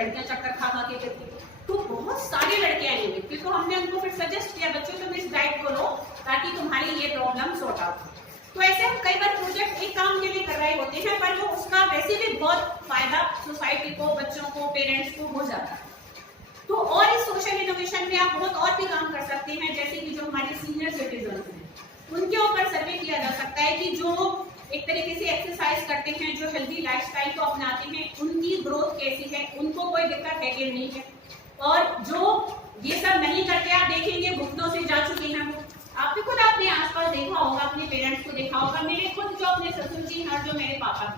लड़कियां चक्कर खा खा के गिरती हैं। तो बहुत सारी लड़कियां नहीं गिरती, तो हमने उनको फिर सजेस्ट किया बच्चों तुम इस डाइट को लो ताकि तुम्हारी ये प्रॉब्लम सॉर्ट आउट हो। तो ऐसे हम कई बार प्रोजेक्ट एक काम के लिए कर रहे होते हैं, पर वो उसका वैसे भी बहुत फायदा सोसाइटी को, बच्चों को, पेरेंट्स को हो जाता है। तो और इस सोशल इनोवेशन में आप बहुत और भी काम कर सकते हैं, जैसे कि जो हमारे सीनियर सिटीजन हैं उनके ऊपर सर्वे किया जा सकता है कि जो एक तरीके से एक्सरसाइज करते हैं, जो हेल्दी लाइफस्टाइल को अपनाते हैं, उनकी ग्रोथ कैसी है, उनको कोई दिक्कत है कि नहीं है। और जो ये सब नहीं करते, आप देखेंगे घुटनों से जा चुके हैं वो। आपने खुद अपने आसपास देखा होगा, अपने पेरेंट्स को देखा होगा। मेरे खुद जो अपने ससुर जी और जो मेरे पापा,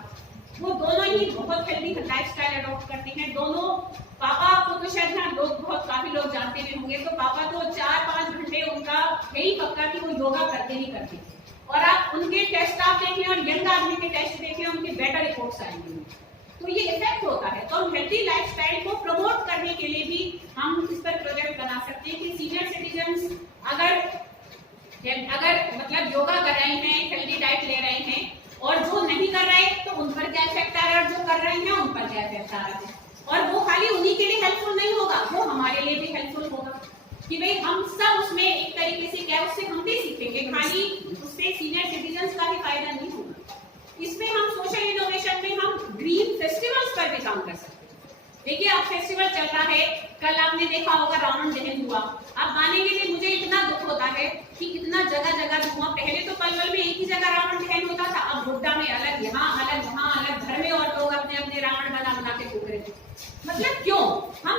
वो दोनों ही बहुत हेल्दी लाइफस्टाइल अडॉप्ट करते हैं। दोनों पापा को तो शायद ना लोग बहुत काफी लोग जानते भी होंगे, तो पापा तो 4-5 घंटे उनका यही पक्का कि वो योगा करते ही करते। और आप उनके टेस्ट आप देखें और यंग आदमी के टेस्ट देखें, उनके बेटर रिपोर्ट्स आएंगे। तो ये इफेक्ट होता है। तो हम हेल्दी लाइफस्टाइल को प्रमोट करने के लिए भी हम इस पर प्रोजेक्ट बना सकते हैं कि सीनियर सिटीजन अगर मतलब योगा कर रहे हैं, हेल्दी डाइट ले रहे हैं, और जो नहीं कर रहे तो उन पर क्या इफेक्ट आ रहा है, और जो कर रहे हैं उन पर क्या इफेक्ट आ रहा है। और वो खाली उन्हीं के लिए हेल्पफुल नहीं होगा, वो हमारे लिए भी हेल्पफुल होगा कि भाई हम सब उसमें एक तरीके से क्या उससे हम भी सीखेंगे, खाली उससे सीनियर सिटीजन का भी फायदा नहीं होगा। इसमें हम सोशल इनोवेशन में हम ग्रीन फेस्टिवल्स पर भी काम कर सकते हैं। देखिए अब फेस्टिवल चल रहा है, कल आपने देखा होगा रावण दहन हुआ। अब मानेंगे नहीं, मुझे इतना दुख होता है कि इतना जगह जगह हुआ। पहले तो पलवल में एक ही जगह रावण दहन होता था, अब गोड्डा में अलग, यहाँ अलग, वहाँ अलग, घर में और लोग अपने अपने रावण बना के फूक रहे थे। मतलब क्यों हम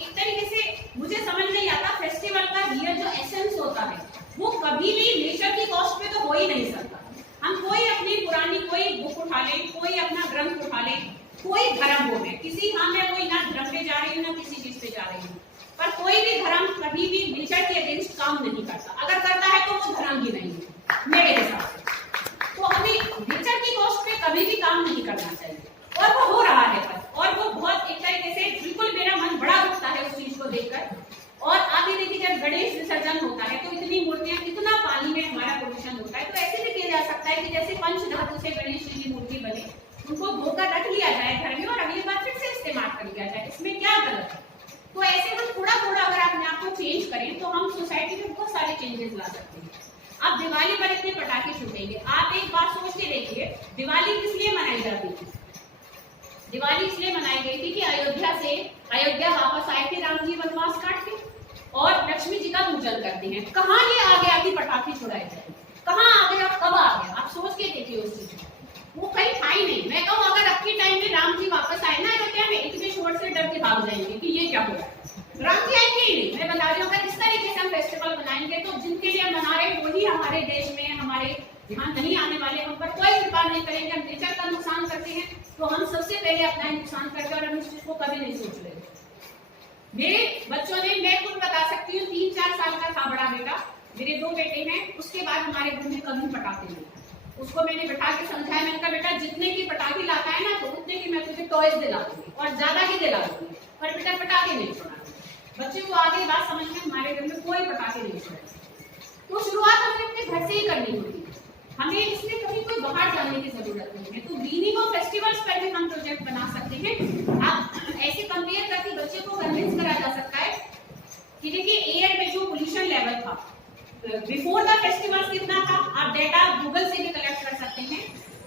एक तरीके से मुझे समझ नहीं आता, फेस्टिवल का रियल जो एसेंस होता है वो कभी भी नेचर की कॉस्ट पे तो हो ही नहीं सकता। हम कोई अपनी पुरानी कोई बुक उठा ले, कोई अपना ग्रंथ उठा ले, कोई धर्म हो में किसी में कोई ना धर्म पे जा रही हूँ ना किसी चीज पे जा रही हूँ, पर कोई भी धर्म कभी भी नेचर के अगेंस्ट काम नहीं करता। अगर करता है तो वो धर्म ही नहीं है मेरे हिसाब से। तो हमें नेचर की कॉस्ट पे कभी भी काम नहीं करना चाहिए, और वो हो रहा है और वो बहुत एक तरीके से बिल्कुल मेरा मन बड़ा दुखता है उस चीज को देखकर। और आगे देखिए जब गणेश विसर्जन होता है तो इतनी मूर्तियां, इतना पानी में हमारा पोल्यूशन होता है। तो ऐसे भी किया जा सकता है कि जैसे पंच धातु से गणेश जी की मूर्ति बने, उनको धोकर रख लिया जाए घर में और अगली बार फिर से इस्तेमाल कर लिया जाए, इसमें क्या गलत है। तो ऐसे हम थोड़ा थोड़ा अगर अपने आप को चेंज करें तो हम सोसाइटी में बहुत सारे चेंजेस ला सकते हैं। अब दिवाली पर इतने पटाखे छूटेंगे, आप एक बात सोच के देखिए, दिवाली किस लिए मनाई जाती थी? दिवाली इसलिए मनाई गई थी कि अयोध्या वापस आए थे राम जी वनवास काट के, और लक्ष्मी जी का पूजन करते हैं। कहाँ ये आ गया कि पटाखे छुड़ाए जाए? कहाँ आ गया, कब आ गया? आप सोच के देखिए उस चीज वो कहीं था ही नहीं। मैं कहूँ अगर अब के टाइम में राम जी वापस आए ना अयोध्या में, इतने शोर से डर के भाग जाएंगे कि ये क्या हो रहा है। राम जी आएंगे ही नहीं। मैं बता रही हूँ अगर इस तरीके से हम फेस्टिवल मनाएंगे तो जिनके लिए मना रहे वही हमारे देश में, हमारे यहाँ नहीं आने वाले, हम पर कोई कृपा नहीं करेंगे। हम नेचर का नुकसान करते हैं तो हम सबसे पहले अपना नुकसान करते हैं और हम इस चीज को कभी नहीं सोच रहे। मेरे बच्चों ने, मैं खुद बता सकती हूँ, 3-4 साल का था बड़ा बेटा, मेरे 2 बेटे हैं, उसके बाद हमारे घर में कभी पटाखे नहीं। उसको मैंने बैठा के समझाया, मैंने कहा बेटा जितने की पटाखे लाता है ना तो उतने की मैं तुझे टॉयज दिला दूंगी और ज्यादा ही दिला दूंगी, पर बेटा पटाखे नहीं छोड़ा। बच्चे को आगे बात समझ में, हमारे घर में कोई पटाखे नहीं छोड़े। तो शुरुआत हमें अपने घर से ही करनी होती है, हमें इसमें कभी कोई बाहर जाने की जरूरत नहीं है। तो ग्रीनिंग ऑफ फेस्टिवल्स पर भी हम प्रोजेक्ट बना सकते हैं। आप ऐसे कंपेयर करके बच्चे को कन्विंस करा जा सकता है कि देखिए एयर में जो पोल्यूशन लेवल था बिफोर द फेस्टिवल्स कितना था, आप डेटा गूगल से भी कलेक्ट कर सकते हैं,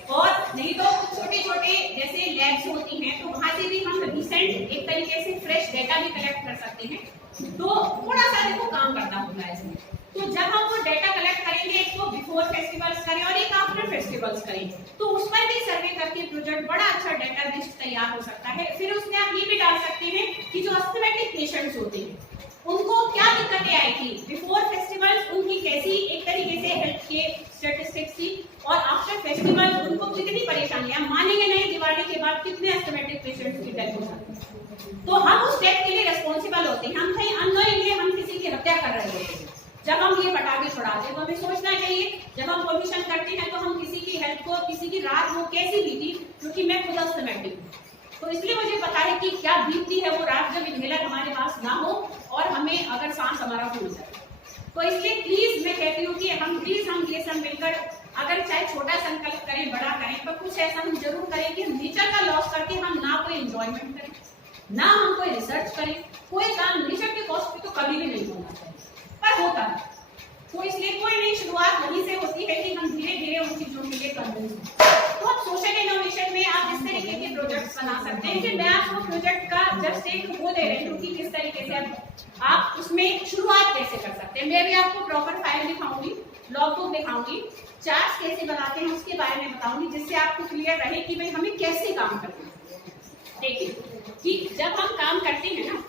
और नहीं तो छोटे छोटे जैसे लैब्स होती हैं तो वहां से भी हम रिसेंट एक तरीके से फ्रेश डेटा भी कलेक्ट कर सकते हैं। तो थोड़ा सा देखो काम करना होगा इसमें। तो जब हम वो डेटा कलेक्ट करेंगे, एक तो बिफोर फेस्टिवल्स करें और एक आफ्टर फेस्टिवल्स करें, तो उस पर भी सर्वे करके प्रोजेक्ट बड़ा अच्छा डेटा लिस्ट तैयार हो सकता है। फिर उसमें आप ये भी डाल सकते हैं कि जो अस्थमैटिक पेशेंट्स होते हैं उनको क्या दिक्कतें आई थी बिफोर फेस्टिवल्स, उनकी कैसी एक तरीके से हेल्थ के स्टैटिस्टिक्स थी, और आफ्टर फेस्टिवल उनको कितनी परेशानियां, मानेंगे नहीं दिवाली के बाद कितने अस्थमैटिक पेशेंट्स की डेथ हो जाती है। तो हम उस डेथ के लिए रिस्पॉन्सिबल होते हैं। हम कहीं अननोइंगली हम किसी की हत्या कर रहे होते हैं जब हम ये पटाखे छुड़ाते हैं। तो हमें सोचना चाहिए जब हम पोल्यूशन करते हैं तो हम किसी की हेल्थ को, किसी की रात वो कैसी बीती, क्योंकि मैं खुद अस्थमैटिक हूँ तो इसलिए मुझे पता है कि क्या बीतती है वो रात जब इन्हेलर हमारे पास ना हो और हमें अगर सांस हमारा फूल जाए। तो इसलिए प्लीज मैं कहती हूँ कि हम ये सब मिलकर अगर चाहे छोटा संकल्प करें, बड़ा करें, पर कुछ ऐसा हम जरूर करें कि नेचर का लॉस करके हम ना कोई एंजॉयमेंट करें, ना हम कोई रिसर्च करें, कोई काम नेचर के कॉस्ट पे तो कभी भी नहीं होना चाहिए, पर होता है। तो इसलिए कोई नई शुरुआत वहीं से होती है कि हम धीरे धीरे उन चीजों के लिए कन्विंस हों। तो अब सोशल इनोवेशन में आप इस तरीके के प्रोजेक्ट्स बना सकते हैं कि मैं आपको प्रोजेक्ट का जस्ट एक वो दे रही हूँ कि किस तरीके से आप उसमें शुरुआत कैसे कर सकते हैं। मैं भी आपको प्रॉपर फाइल दिखाऊंगी, लॉग बुक दिखाऊंगी, चार्ट्स कैसे बनाते हैं उसके बारे में बताऊंगी, जिससे आपको क्लियर रहे कि भाई हमें कैसे काम करना है। देखिए कि जब हम काम करते हैं ना,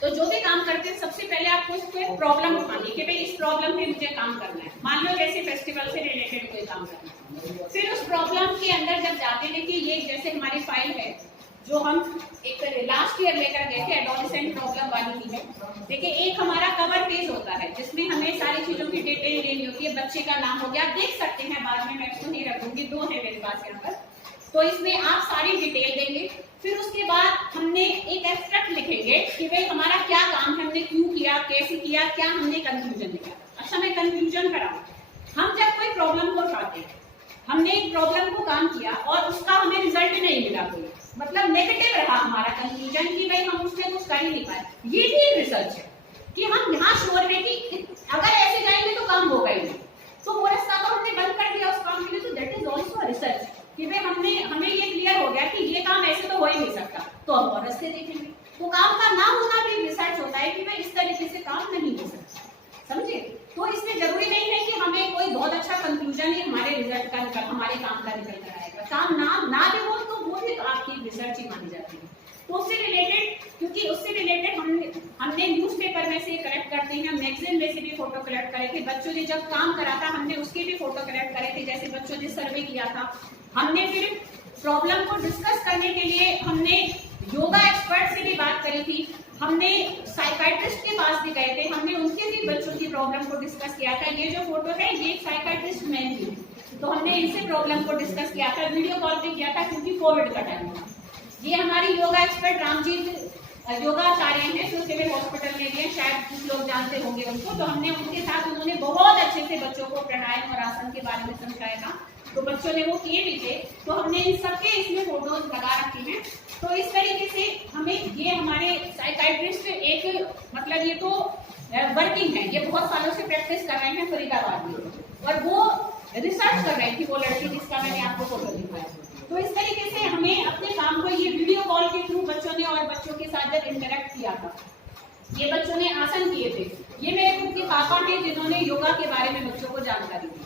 तो जो भी काम करते हैं सबसे पहले आपको इसको एक प्रॉब्लम उठानी कि भाई इस प्रॉब्लम पे मुझे काम करना है। मान लो जैसे फेस्टिवल से रिलेटेड कोई काम करना है, फिर उस प्रॉब्लम के अंदर जब जाते हैं, देखिए ये जैसे हमारी फाइल है जो हम एक लास्ट ईयर लेकर गए थे, एडोलेसेंट प्रॉब्लम वाली ही है। देखिए एक हमारा कवर पेज होता है जिसमें हमें सारी चीजों की डिटेल लेनी होती है। बच्चे का नाम हो गया, आप देख सकते हैं बाद में, मैं इसको नहीं रखूंगी, 2 है मेरे पास यहाँ पर। तो इसमें आप सारी डिटेल देंगे। फिर उसके बाद हमने एक एब्स्ट्रैक्ट लिखेंगे कि भाई हमारा क्या काम है, हमने क्यों किया, कैसे किया, क्या हमने कंक्लूजन लिखा। अच्छा मैं कंक्लूजन कराऊं, हम जब कोई प्रॉब्लम को उठाते हैं, हमने एक प्रॉब्लम को काम किया और उसका हमें रिजल्ट नहीं मिला, कोई मतलब नेगेटिव रहा हमारा कंक्लूजन कि भाई हम उसमें कुछ कर ही नहीं पाए, ये भी एक रिसर्च है कि हम यहाँ श्योर है कि अगर ऐसे जाएंगे तो काम होगा ही नहीं। तो वो रास्ता को हमने बंद कर दिया उस काम के लिए, तो दैट इज ऑल्सो रिसर्च कि भाई हमें ये क्लियर हो गया कि ये काम ऐसे तो हो ही नहीं सकता, तो हम और रास्ते देखेंगे। तो काम का ना होना भी रिसर्च होता है कि भाई इस तरीके से काम नहीं हो सकता, समझे। तो इसमें जरूरी नहीं है कि हमें कोई बहुत अच्छा कंक्लूजन ही हमारे रिजल्ट का निकल, हमारे काम का निकल कर आएगा। काम ना भी हो तो वो भी आपकी रिसर्च ही मानी जाती है। तो उससे रिलेटेड, क्योंकि उससे रिलेटेड हमने न्यूज़पेपर में से कलेक्ट करते हैं, मैगजीन में से भी फोटो कलेक्ट करे थे। बच्चों ने जब काम करा था हमने उसके भी फोटो कलेक्ट करे थे, जैसे बच्चों ने सर्वे किया था। हमने फिर प्रॉब्लम को डिस्कस करने के लिए हमने योगा एक्सपर्ट से भी बात करी थी, हमने साइकाइट्रिस्ट के पास भी गए थे, हमने उनके भी बच्चों की प्रॉब्लम को डिस्कस किया था। ये जो फोटो है ये साइकाइट्रिस्ट मैन की, तो हमने इनसे प्रॉब्लम को डिस्कस किया था, वीडियो कॉल पे किया था क्योंकि कोविड का टाइम था। ये हमारी योगा एक्सपर्ट रामजीत योगाचार्य हैं जो सिविल हॉस्पिटल में भी, शायद कुछ लोग जानते होंगे उनको। तो हमने उनके साथ, उन्होंने बहुत अच्छे से बच्चों को प्राणायाम और आसन के बारे में समझाया था, तो बच्चों ने वो किए भी थे। तो हमने इन सबके इसमें फोटोज लगा रखी हैं। तो इस तरीके से हमें, ये हमारे साइकाइट्रिस्ट एक मतलब ये तो वर्किंग है, ये बहुत सालों से प्रैक्टिस कर रहे हैं फरीदाबाद में, और वो रिसर्च कर रही थी वो लड़की जिसका मैंने आपको फोटो दिखाया। तो इस तरीके से हमें अपने काम को ये वीडियो कॉल के थ्रू बच्चों ने और बच्चों के साथ जब इंटरेक्ट किया था, ये बच्चों ने आसन किए थे। ये मेरे खुद के पापा हैं जिन्होंने योगा के बारे में बच्चों को जानकारी दी।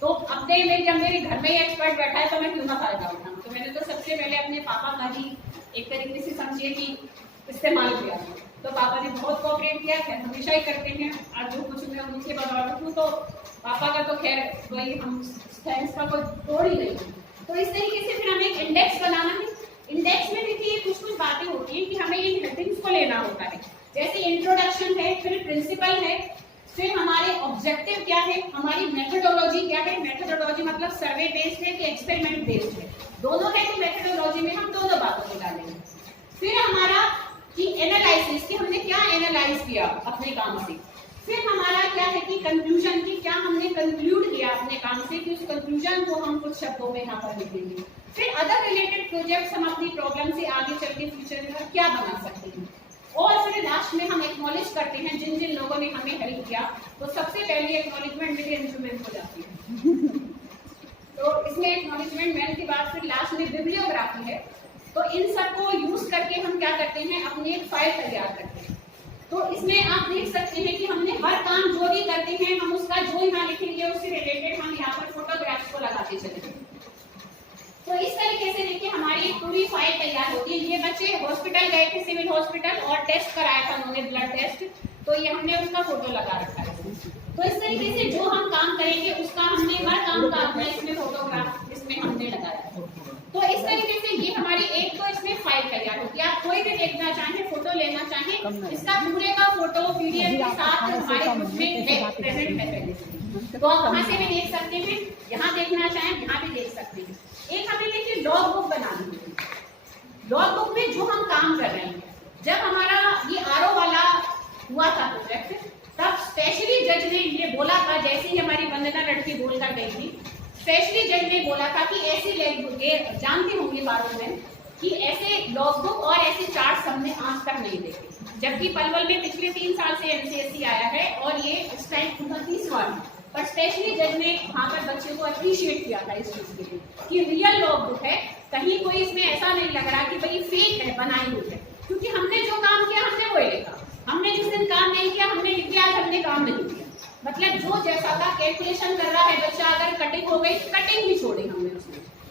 तो अपने में जब मेरे घर में ही एक्सपर्ट बैठा है तो मैं क्यों ना फायदा उठाऊं। तो मैंने तो सबसे पहले अपने पापा का ही एक तरीके से समझिए कि इस्तेमाल किया। तो पापा ने बहुत कोऑपरेट किया, खैर हमेशा ही करते हैं, आज जो कुछ मैं उनके बदौलत हूँ। तो पापा का तो खैर वही, हम थैंक्स का कोई तोड़ ही नहीं। तो इस तरीके से फिर हमें एक इंडेक्स बनाना है। इंडेक्स में देखिए कुछ बातें होती हैं कि हमें इन हेडिंग्स को लेना होता है, जैसे इंट्रोडक्शन है, फिर प्रिंसिपल है, फिर हमारे ऑब्जेक्टिव क्या है, हमारी मेथोडोलॉजी क्या है। मेथोडोलॉजी मतलब सर्वे बेस्ड है कि एक्सपेरिमेंट बेस्ड है, दोनों है। तो मेथोडोलॉजी में हम दोनों बातों को डालेंगे। फिर हमारा कि एनालिसिस, कि हमने क्या एनालाइज किया अपने काम से। फिर हमारा क्या है कि कंक्लूजन, की क्या हमने कंक्लूड किया अपने काम से, कि उस कंक्लूजन को हम कुछ शब्दों में यहाँ पर लिखेंगे। फिर अदर रिलेटेड प्रोजेक्ट्स, हम अपनी प्रॉब्लम से आगे चल के फ्यूचर में क्या बना सकते हैं। और फिर लास्ट में हम एक्नॉलेज करते हैं जिन जिन लोगों ने हमें हेल्प किया। तो सबसे पहले एक्नॉलेजमेंट मेरे इंस्ट्रूमेंट हो जाती है। तो इसमें एक्नॉलेजमेंट मैन के बाद फिर लास्ट में बिब्लियोग्राफी है। तो इन सब को यूज करके हम क्या करते हैं, अपनी एक फाइल तैयार करते हैं। तो इसमें आप देख सकते हैं कि हमने हर काम जो भी करते हैं हम उसका जो यहाँ लिखेंगे उससे रिलेटेड हम यहाँ पर फोटोग्राफ्स को लगाते चलेंगे। तो इस तरीके से देखिए हमारी पूरी फाइल तैयार होती है। ये बच्चे हॉस्पिटल गए थे, सिविल हॉस्पिटल, और टेस्ट कराया था उन्होंने, ब्लड टेस्ट, तो ये हमने उसका फोटो लगा रखा है। तो इस तरीके से जो हम काम करेंगे उसका हमने हर काम का अपना इसमें फोटोग्राफ इसमें हमने लगाया। तो इस तरीके से ये हमारी एक तो इसमें फाइल तैयार होती है। आप कोई भी देखना चाहें, फोटो लेना चाहें, इसका पूरे का फोटो पीडीएफ के साथ हमारे उसमें प्रेजेंट है पहले से। तो आप वहां से भी देख सकते हैं, यहाँ देखना चाहें यहाँ भी देख सकते हैं। एक हमें देखिए लॉग बुक बनानी है। लॉग बुक में जो हम काम कर रहे हैं, जब हमारा ये आरओ वाला हुआ था प्रोजेक्ट, तब स्पेशली जज ने ये बोला था, जैसे ही हमारी वंदना लड़की बोलकर गई थी, स्पेशली जज ने बोला था कि ऐसी जानते होंगे बारों में कि ऐसे लॉग बुक और ऐसे चार्ट्स हमने आज तक नहीं देखे, जबकि पलवल में पिछले 3 साल से एमसीएससी आया है और ये इस टाइम 30 बार, पर स्पेशली जज ने वहाँ पर बच्चे को अप्रिशिएट किया था इस चीज के लिए कि रियल लॉग बुक है, कहीं कोई इसमें ऐसा नहीं लग रहा कि भाई फेक है, बनाई हुई है, क्योंकि हमने जो काम किया हमने वही लिखा। हमने जिस दिन काम नहीं किया हमने लिख दिया, आज हमने काम नहीं किया। मतलब जो जैसा था कैलकुलेशन कर रहा है बच्चा, अगर कटिंग हो गई कटिंग भी छोड़ी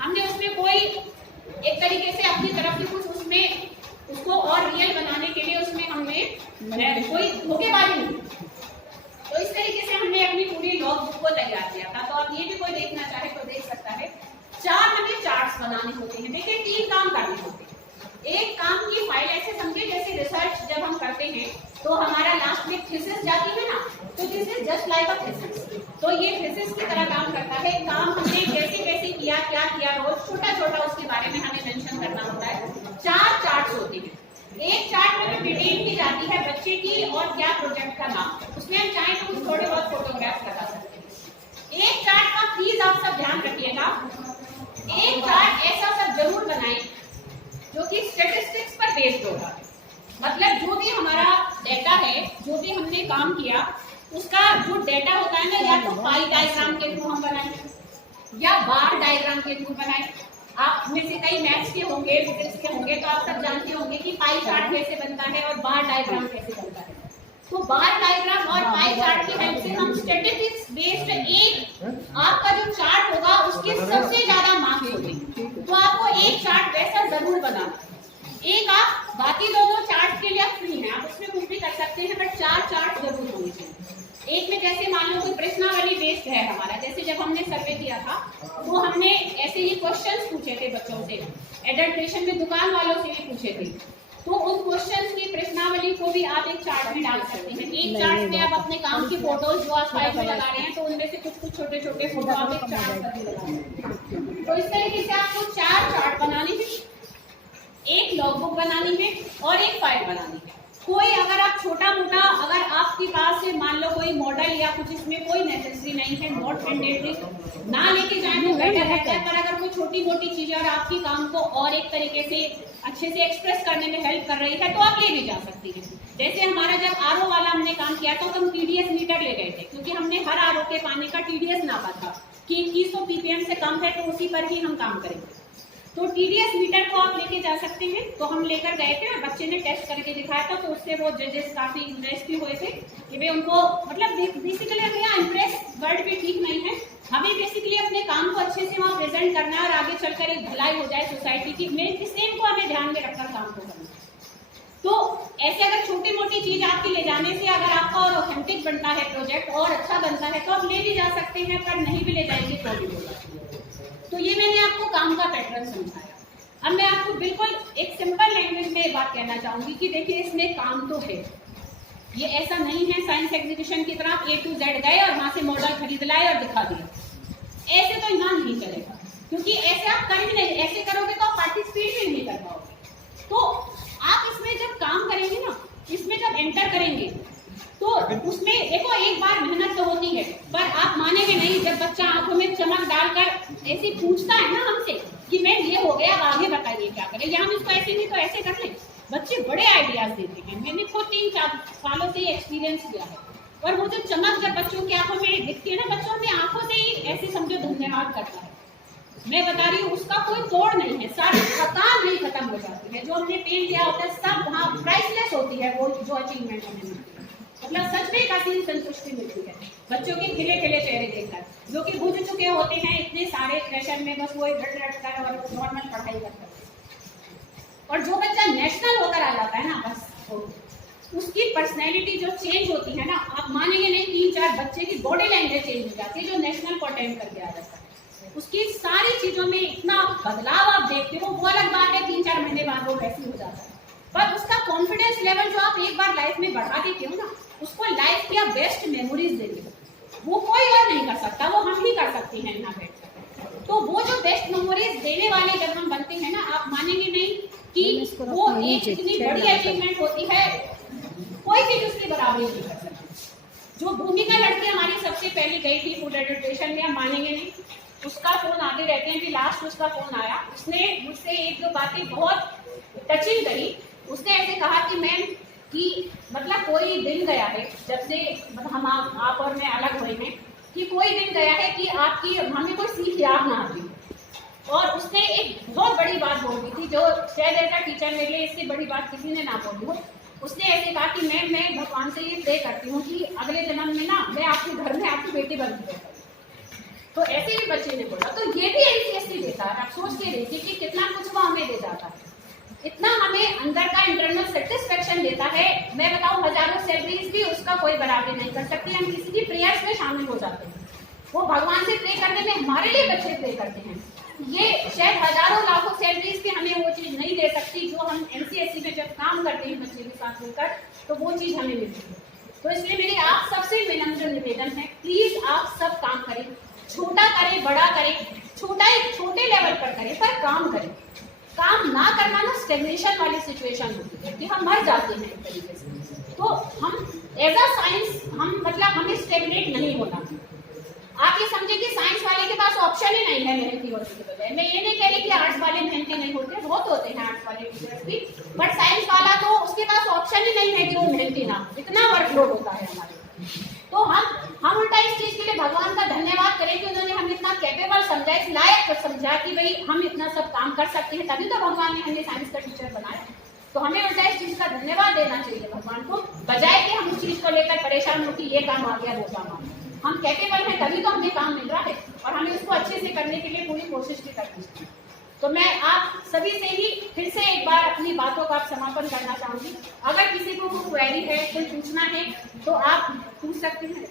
हमने उसमें कोई एक तरीके से अपनी तरफ से कुछ उसमें उसको और रियल बनाने के लिए उसमें हमने कोई धोखेबाजी नहीं। तो इस तरीके से हमने अपनी पूरी लॉग बुक को तैयार किया था। तो अब ये भी कोई देखना चाहे तो देख सकता है। 4 हमें चार्ट्स बनाने होते हैं। देखिए 3 काम करने होते हैं। एक काम की फाइल ऐसे समझे जैसे रिसर्च जब हम करते हैं तो हमारा लास्ट में थीसिस जाती है ना, तो this is just like a thesis. तो ये थीसिस की तरह काम करता है। काम हमने कैसे कैसे किया, क्या किया, रोज छोटा छोटा उसके बारे में हमें मेंशन करना होता है। 4 चार्ट्स होते हैं। एक चार्ट में तो डिटेल की जाती है बच्चे की और क्या प्रोजेक्ट का नाम, उसमें हम चाहें तो कुछ थोड़े बहुत फोटोग्राफ लगा सकते हैं। एक चार्ट का प्लीज आप सब ध्यान रखिएगा, एक चार्ट ऐसा सब जरूर बनाएं जो कि स्टैटिस्टिक्स पर बेस्ड होगा। मतलब जो भी हमारा डेटा है, जो भी हमने काम किया, उसका जो डेटा होता है ना, या तो पाई डायग्राम के थ्रू हम बनाएं या बार डायग्राम के थ्रू बनाएं। आप में से कई मैथ्स के होंगे, फिजिक्स के होंगे, तो आप सब जानते होंगे कि पाई चार्ट कैसे बनता है और बार डायग्राम कैसे बनता है। तो बार डायग्राम और पाई चार्ट की हेल्प से हम स्टैटिस्टिक्स बेस्ड एक आपका जो चार्ट होगा उसके सबसे ज्यादा मार्क्स होंगे। तो आपको एक चार्ट वैसा जरूर बनाना। एक आप बाकी दोनों चार्ट के लिए आप फ्री हैं, आप उसमें कुछ भी कर सकते हैं, बट 4 चार्ट जरूर होने चाहिए। एक में जैसे मान लो कोई प्रश्नावली बेस्ड है हमारा, जैसे जब हमने सर्वे किया था तो हमने ऐसे ही क्वेश्चंस पूछे थे बच्चों से, एडल्ट्रेशन में दुकान वालों से भी पूछे थे। तो उन क्वेश्चंस की प्रश्नावली को भी आप एक चार्ट में डाल सकते हैं। एक चार्ट में आप अपने काम की फोटोज जो आप फाइल में लगा रहे हैं, तो उनमें से कुछ छोटे छोटे फोटो आप एक चार्ट पर लगा रहे हैं। तो इस तरीके से आपको 4 चार्ट बनाने हैं, एक लॉगबुक बनानी है और एक फाइल बनानी है। कोई अगर आप छोटा मोटा, अगर आपके पास से मान लो कोई मॉडल या कुछ, इसमें कोई नेसेसरी नहीं है, नॉट मैंडेटरी, ना लेके जाए तो बेटर रहता है। पर अगर कोई छोटी मोटी चीजें और आपकी काम को और एक तरीके से अच्छे से एक्सप्रेस करने में हेल्प कर रही है तो आप ले भी जा सकती हैं। जैसे हमारा जब आरओ वाला हमने काम किया था तो हम टीडीएस मीटर ले गए थे, क्योंकि हमने हर आरओ के पानी का टीडीएस नापा था कि 2100 पीपीएम से कम है तो उसी पर ही हम काम करेंगे। तो टीडीएस मीटर को आप लेके जा सकते हैं। तो हम लेकर गए थे और बच्चे ने टेस्ट करके दिखाया था, तो उससे वो जजेस काफी इम्प्रेस भी हुए थे कि वे उनको, मतलब बेसिकली हमें यहाँ इम्प्रेस वर्ड भी ठीक नहीं है, हमें बेसिकली अपने काम को अच्छे से वहाँ प्रेजेंट करना है और आगे चलकर एक भलाई हो जाए सोसाइटी की, मेन सेम को हमें ध्यान में रखकर काम को करना। तो ऐसे अगर छोटी मोटी चीज आपके ले जाने से अगर आपका और ऑथेंटिक बनता है प्रोजेक्ट और अच्छा बनता है तो आप ले भी जा सकते हैं, पर नहीं भी ले जाएंगे तो भी होगा। तो ये मैंने आपको काम का पैटर्न समझाया। अब मैं आपको बिल्कुल एक सिंपल लैंग्वेज में बात कहना चाहूंगी कि देखिए इसमें काम तो है, ये ऐसा नहीं है साइंस एग्जीबिशन की तरह A to Z गए और वहां से मॉडल खरीद लाए और दिखा दिया। ऐसे तो यहाँ नहीं चलेगा, क्योंकि ऐसे आप कर ही नहीं, ऐसे करोगे तो आप पार्टिसिपेट भी नहीं कर पाओगे। तो आप इसमें जब काम करेंगे ना, इसमें जब एंटर करेंगे तो उसमें देखो एक बार मेहनत तो होती है, पर आप मानेंगे नहीं जब बच्चा आंखों में चमक डालकर ऐसे पूछता है ना हमसे कि मैम ये हो गया, आगे बताइए क्या करें, या हम इसको ऐसे नहीं तो ऐसे कर लें। बच्चे बड़े आइडियाज देते हैं, मैंने खुद 3-4 सालों से एक्सपीरियंस किया है। और वो जो चमक जब बच्चों की आंखों में दिखती है ना, बच्चों अपनी आंखों से ही ऐसे समझो धन्यवाद करता है। मैं बता रही हूँ उसका कोई तोड़ नहीं है, सारी थकान नहीं खत्म हो जाती है। जो हमने पेन किया होता है सब वहाँ प्राइसलेस होती है, वो जो अचीवमेंट हमें मिलती है। मतलब सच में एक असीम संतुष्टि मिलती है बच्चों के खिले खिले चेहरे देखकर, जो कि बुझ चुके होते हैं इतने सारे प्रेशर में, बस वो रट कर और नॉर्मल पढ़ाई करते हैं। और जो बच्चा नेशनल होकर आ जाता है ना, बस उसकी पर्सनैलिटी जो चेंज होती है ना, आप मानेंगे नहीं, 3-4 बच्चे की बॉडी लैंग्वेज चेंज हो जाती है जो नेशनल को अटेंड करके आ जाता है। उसकी सारी चीजों में इतना बदलाव आप देखते हो, वो अलग बात है 3-4 महीने बाद वो वैसे हो जाता है। पर उसका कॉन्फिडेंस लेवल जो आप एक बार लाइफ में बढ़ा देते हो ना, उसको लाइफ की आप बेस्ट मेमोरीज देते हो, वो कोई और नहीं कर सकता, वो हम ही कर सकते हैं यहाँ बैठकर। तो वो जो बेस्ट मेमोरीज देने वाले जब हम बनते हैं ना, आप मानेंगे नहीं कि वो एक इतनी बड़ी अचीवमेंट होती है, कोई चीज उसकी बराबरी नहीं कर सकती। जो भूमिका लड़की हमारी सबसे पहले गई थी फूड एडल्ट्रेशन में, आप मानेंगे नहीं, उसका फोन आगे रहते हैं कि लास्ट उसका फोन आया, उसने मुझसे 1-2 बातें बहुत टचिंग करी। उसने ऐसे कोई दिन गया है, जब से हम आप और मैं अलग हुए हैं, कि कोई दिन गया है कि आपकी हमें कोई सीख याद ना आती, और उसने एक बहुत बड़ी बात बोल दी थी, जो शायद ऐसा टीचर मेरे लिए इससे बड़ी बात किसी ने ना बोली हो। उसने ऐसे कहा कि मैं भगवान से ये प्रे करती हूँ कि अगले जन्म में ना मैं आपके घर में आपकी बेटी बन के रहूं। तो ऐसे भी बच्चे ने बोला। तो ये भी NCST देता है। आप सोच के देखिए कि कितना कुछ वो हमें दे जाता है, इतना हमें अंदर का इंटरनल सेटिस्फेक्शन देता है। मैं बताऊं, हजारों सैलरीज भी उसका कोई बराबरी नहीं कर सकती। हम किसी की प्रेयर्स में शामिल हो जाते हैं, वो भगवान से प्रे करने में हमारे लिए बच्चे प्रे करते हैं। ये शायद हजारों लाखों सैलरीज भी हमें वो चीज नहीं दे सकती जो हम NCST में जब काम करते हैं बच्चे के साथ मिलकर, तो वो चीज हमें मिलती है। तो इसलिए मेरी आप सबसे विनम्र निवेदन है, प्लीज आप सब काम करें, छोटा करें बड़ा करें, एक छोटे लेवल पर करें, पर काम करें। काम ना करना ना स्टेग्नेशन वाली सिचुएशन होती है कि हम मर जाते हैं एक तरीके से। तो हम एज अ साइंस हमें स्टेग्नेट नहीं होना। आप ये समझे कि साइंस वाले के पास ऑप्शन ही नहीं है मेहनती होने के बजाय। मैं ये नहीं कह रही कि आर्ट्स वाले मेहनती नहीं होते, बहुत होते हैं आर्ट्स वाले टीचर्स भी, बट साइंस वाला तो उसके पास ऑप्शन ही नहीं है कि वो मेहनती ना, इतना वर्कलोड होता है हमारे। तो हम उल्टा इस चीज के लिए भगवान का धन्यवाद करें कि उन्होंने हमें इतना कैपेबल समझा, इस लायक समझा कि भाई हम इतना सब काम कर सकते हैं, तभी तो भगवान ने हमें साइंस का टीचर बनाया। तो हमें उल्टा इस चीज का धन्यवाद देना चाहिए भगवान को, बजाय कि हम उस चीज को लेकर परेशान हो कि ये काम आ गया वो काम आ गया। हम कैपेबल हैं तभी तो हमें काम मिल रहा है, और हमें उसको अच्छे से करने के लिए पूरी कोशिश भी करनी चाहिए। तो मैं आप सभी से ही फिर से एक बार अपनी बातों का समापन करना चाहूंगी। अगर किसी को कोई क्वेरी है, कोई पूछना है, तो आप पूछ सकते हैं,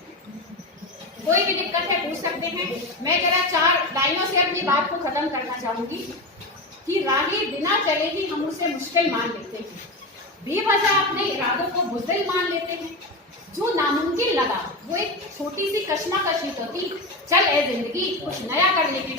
कोई भी दिक्कत है पूछ सकते हैं। मैं जरा 4 लाइनों से अपनी बात को खत्म करना चाहूंगी कि राही बिना चले ही हम उसे मुश्किल मान लेते हैं, बेवजह अपने इरादों को बुज़दिल मान लेते हैं। जो नामुमकिन लगा वो एक छोटी सी कशमकश ही तो थी, चल ए जिंदगी कुछ नया करने की